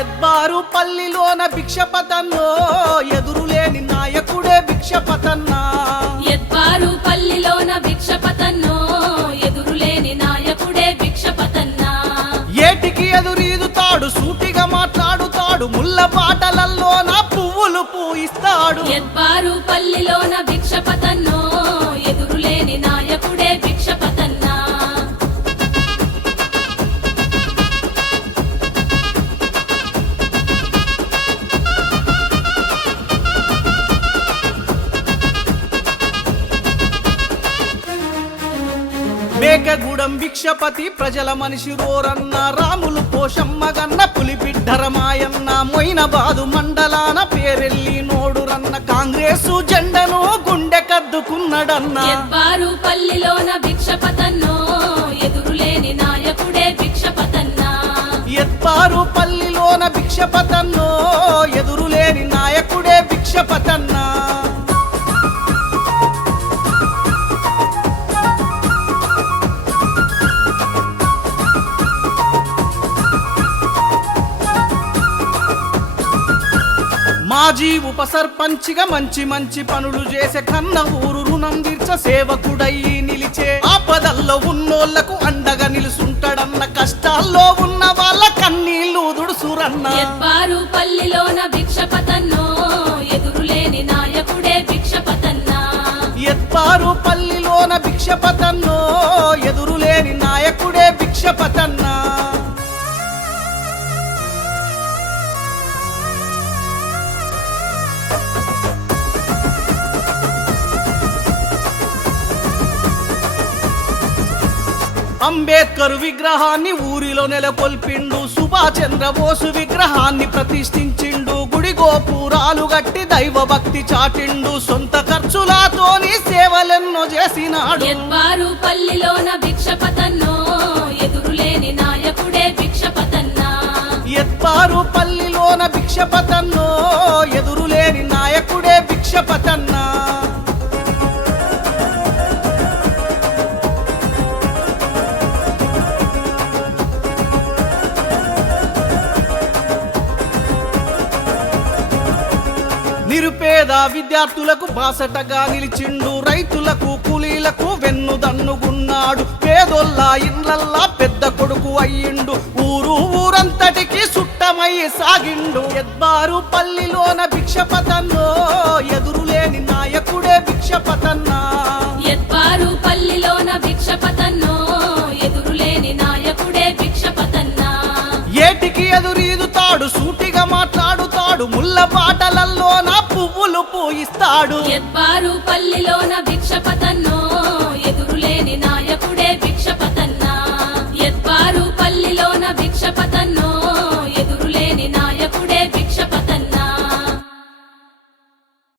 ఎద్బారు పల్లిలోన భిక్షపతన్నో ఎదురులేని నాయకుడే భిక్షపతన్నా ఎద్బారు పల్లిలోన భిక్షపతన్నో ఎదురులేని నాయకుడే భిక్షపతన్నా ఏటికి ఎదురీదుతాడు సూటిగా మాట్లాడుతాడు ముళ్ళ పాటలల్లోన పువ్వులు పూయిస్తాడు ఎద్బారు పల్లిలోన భిక్షపతన్నో ఎదురులేని నాయకుడే భిక్షపతన్నా మేకగూడెం భిక్షపతి ప్రజల మనిషి రోరన్న రాములు పోషమ్మ గన్న పులిబిడ్డరమాయన్న మొయినాబాదు మండలాన పేరెల్లి నోడురన్న కాంగ్రెసు జెండను గుండె కద్దుకున్నడన్న ఎద్బారు పల్లిలోన భిక్షపతన్నో ఎదురులేని నాయకుడే భిక్షపతన్నా ఎద్బారు పల్లిలోన భిక్షపతన్నో ఎదురులేని నాయకుడే భిక్షపతన్నా మాజీ ఉప సర్పంచిగా మంచి మంచి పనులు చేసే కన్న ఊరు రుణం తీర్చ సేవకుడయ్యి నిలిచే ఆపదల్లో ఉన్నోళ్లకు అండగా నిలుసుంటాడన్న కష్టాల్లో ఉన్న వాళ్ళ కన్నీళ్లు దుడుసురన్న ఎద్బారు పల్లిలోన భిక్షపతన్నో ఎదురులేని నాయకుడే భిక్షపతన్నా ఎద్బారు పల్లిలోన భిక్షపతన్నో ఎదురులేని నాయకుడే భిక్షపతన్నా అంబేద్కర్ విగ్రహాన్ని ఊరిలో నెలకొల్పిండు సుభాష్ చంద్రబోసు విగ్రహాన్ని ప్రతిష్ఠించిండు గుడి గోపురాలు గట్టి దైవ భక్తి చాటిండు సొంత ఖర్చులతోని సేవలెన్నో చేసినాడు ఎద్బారు పల్లిలోన భిక్షపతన్నో ఎదురులేని నాయకుడే భిక్షపతన్నా ఎద్బారు పల్లిలోన భిక్షపతన్నో ఎదురులేని నాయకుడే భిక్షపతన్నా నిరుపేద విద్యార్థులకు బాసటగా నిలిచిండు రైతులకు కూలీలకు వెన్నుదన్నుగున్నాడు పేదోళ్ళ ఇండ్లల్లా పెద్ద కొడుకు అయ్యిండు ఊరంతటికి సుట్టమయ్యి సాగిండు ఎద్బారు పల్లిలోన భిక్షపతన్నో ఎదురులేని నాయకుడే భిక్షపతన్నా ఎద్బారు పల్లిలోన భిక్షపతన్నో ఎదురులేని నాయకుడే భిక్షపతన్నా ఏటికి ఎదురీదుతాడు సూటిగా మాట్లాడుతాడు ముళ్ళ పాటలల్లోన పువ్వులు పూయిస్తాడు ఎద్బారు పల్లిలోన భిక్షపతన్నో